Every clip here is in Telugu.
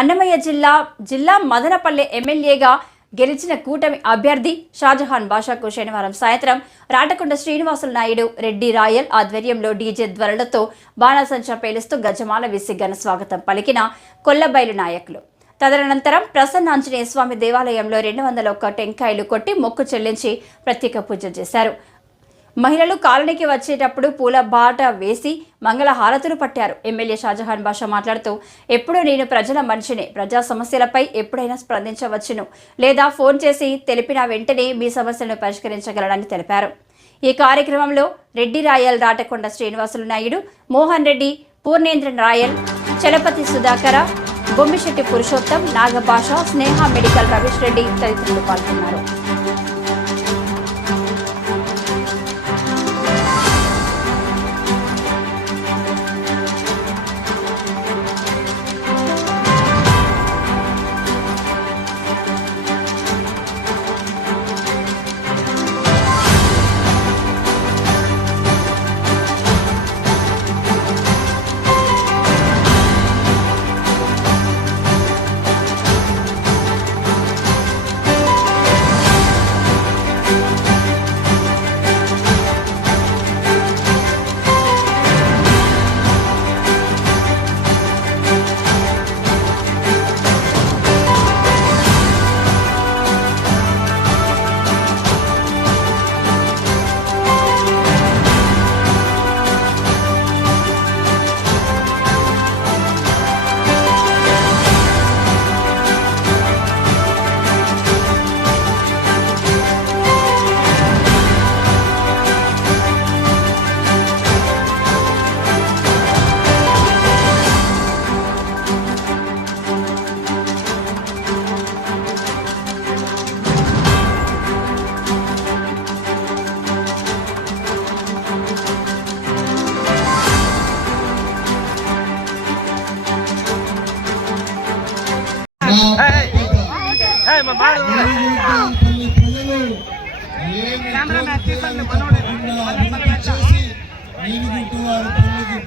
అన్నమయ్య జిల్లా మదనపల్లె ఎమ్మెల్యేగా గెలిచిన కూటమి అభ్యర్థి షాజహాన్ బాషాకు శనివారం సాయంత్రం రాటకొండ శ్రీనివాసులు నాయుడు రెడ్డి రాయల్ ఆధ్వర్యంలో డీజే ధ్వనులతో బాణాసంచా పేలుస్తూ గజమాల వేసి ఘన స్వాగతం పలికిన కొల్లబైలు నాయకులు. తదనంతరం ప్రసన్నాంజనేయ స్వామి దేవాలయంలో 201 టెంకాయలు కొట్టి మొక్కు చెల్లించి ప్రత్యేక పూజలు చేశారు. మహిళలు కాలనీకి వచ్చేటప్పుడు పూల బాట వేసి మంగళ హారతులు పట్టారు. ఎమ్మెల్యే షాజహాన్ బాషా మాట్లాడుతూ, ఎప్పుడూ నేను ప్రజల మనిషిని, ప్రజా సమస్యలపై ఎప్పుడైనా స్పందించవచ్చును లేదా ఫోన్ చేసి తెలిపిన వెంటనే మీ సమస్యలను పరిష్కరించగలనని తెలిపారు. ఈ కార్యక్రమంలో రెడ్డి రాయల్, రాటకొండ శ్రీనివాసులు నాయుడు, మోహన్ రెడ్డి, పూర్ణేంద్ర రాయల్, చలపతి సుధాకర, బొమ్మిశెట్టి పురుషోత్తం, నాగభాష, స్నేహ మెడికల్ రమేష్ రెడ్డి తదితరులు పాల్గొన్నారు.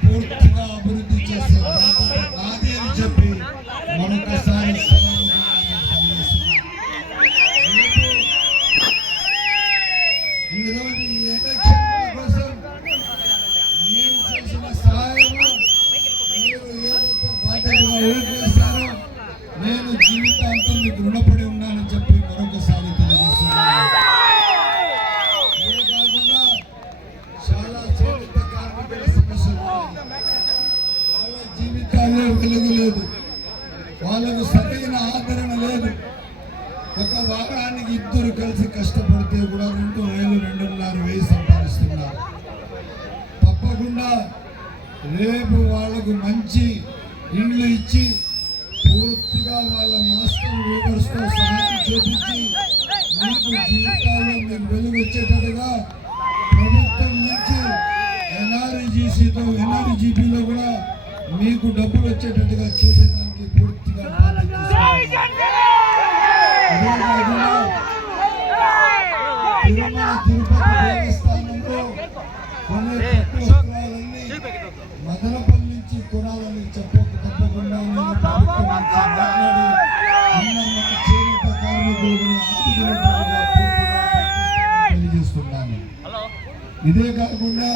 పూర్తిగా అభివృద్ధి చేసే నాది అని చెప్పి మరొకసారి ఈరోజు ఈ ఎలక్షన్ల కోసం మీరు చేసిన సహాయము, మీరు ఏదైతే బాధ్యతగా ఓట్లేస్తారో నేను జీవితాంతం మీకు రుణపడి ఉన్నానని చెప్పి మరొకసారి తెలియజేస్తున్నాను. ఇదే కాకుండా చాలా చేనేత కార్మికుల సమస్యలు, వాళ్ళ జీవితాల్లో వెలుగు లేదు, వాళ్ళకు సరైన ఆదరణ లేదు. ఒక వారానికి ఇద్దరు కలిసి కష్టపడితే కూడా 2,000-2,500 సంపాదిస్తున్నారు. తప్పకుండా రేపు వాళ్ళకు మంచి ఇండ్లు ఇచ్చి పూర్తిగా వాళ్ళ మాస్టర్ వీవర్స్తో సహాయం చేపించి మీకు జీవితాల్లో మీరు వెలుగు వచ్చేటట్టుగా ప్రభుత్వం నుంచి ఎన్ఆర్జీపీలో కూడా మీకు డబ్బులు వచ్చేటట్టుగా చేసేదానికి పూర్తిగా తిరుమల తిరుపతి దేవస్థానంలో కొన్ని కులాలన్నీ మదనపల్లి నుంచి కొనాలని తప్పకుండా నేను ప్రభుత్వం నుంచి మాట్లాడి మన చేనేత కార్మికులను ఆదుకునేటట్టుగా తెలియజేస్తున్నాను. ఇదే కాకుండా